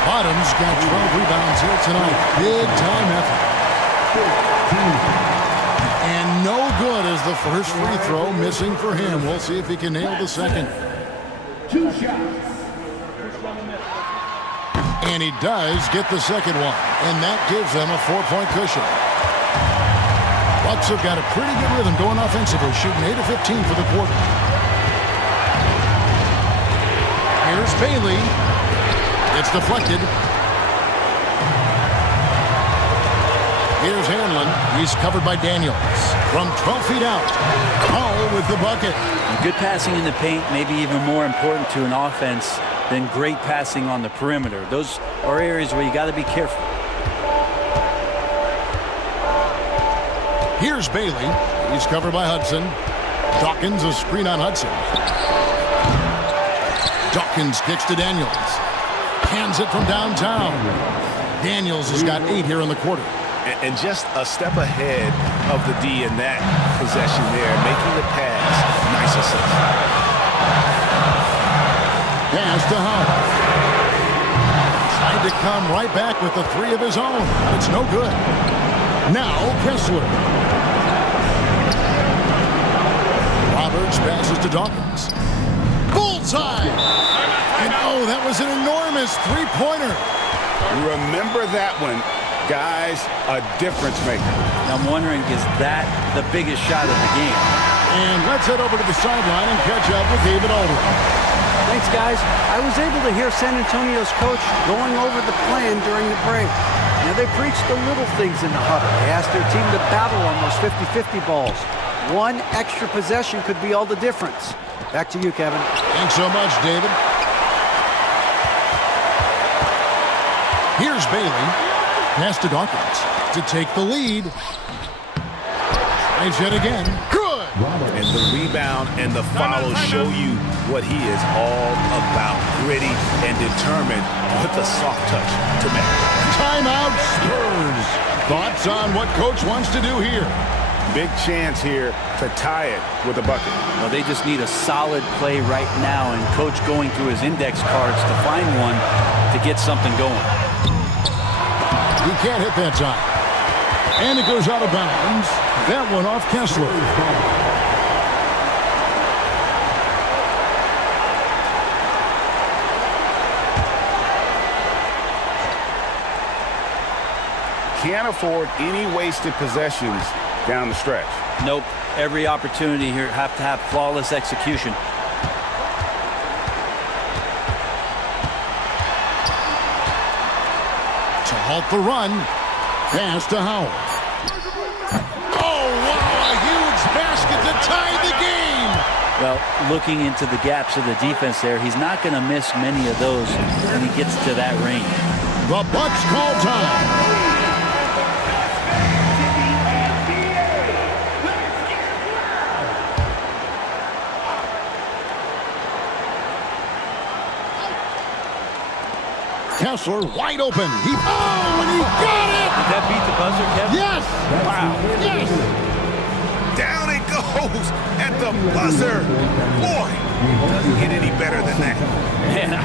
Bottom's got 12 rebounds here tonight. Big time effort. And no good as the first free throw missing for him. We'll see if he can nail the second. 2 shots. And he does get the second one. And that gives them a 4-point cushion. Bucks have got a pretty good rhythm going offensively, shooting 8 of 15 for the quarter. Here's Bailey. It's deflected. Here's Hanlon. He's covered by Daniels. From 12 feet out. Hall with the bucket. Good passing in the paint, maybe even more important to an offense than great passing on the perimeter. Those are areas where you got to be careful. Here's Bailey. He's covered by Hudson. Dawkins, a screen on Hudson. Dawkins kicks to Daniels. Hands it from downtown. Daniels has got 8 here in the quarter. And just a step ahead of the D in that possession there, making the pass. Nice assist. Pass to Howard. Tried to come right back with the 3 of his own. It's no good. Now Kessler. Roberts passes to Dawkins. Bullseye! And oh, that was an enormous 3-pointer. Remember that one. Guys, a difference maker. I'm wondering, is that the biggest shot of the game? And let's head over to the sideline and catch up with David Aldridge. Thanks, guys. I was able to hear San Antonio's coach going over the plan during the break. Now, they preached the little things in the huddle. They asked their team to battle on those 50-50 balls. One extra possession could be all the difference. Back to you, Kevin. Thanks so much, David. Here's Bailey. Pass to Dawkins to take the lead. Tries yet again. Good! And the rebound and the follow show you what he is all about. Gritty and determined with the soft touch to make. Timeout Spurs. Thoughts on what Coach wants to do here? Big chance here to tie it with a bucket. Well, they just need a solid play right now, and Coach going through his index cards to find one to get something going. He can't hit that time. And it goes out of bounds. That one off Kessler. Can't afford any wasted possessions down the stretch. Nope. Every opportunity here have to have flawless execution. To halt the run. Pass to Howard. Oh, wow, a huge basket to tie the game. Well, looking into the gaps of the defense there, he's not going to miss many of those when he gets to that range. The Bucks call time. Kessler wide open. And he got it! Did that beat the buzzer, Kevin? Yes! Wow. Yes! Down it goes at the buzzer. Boy, doesn't get any better than that. Man,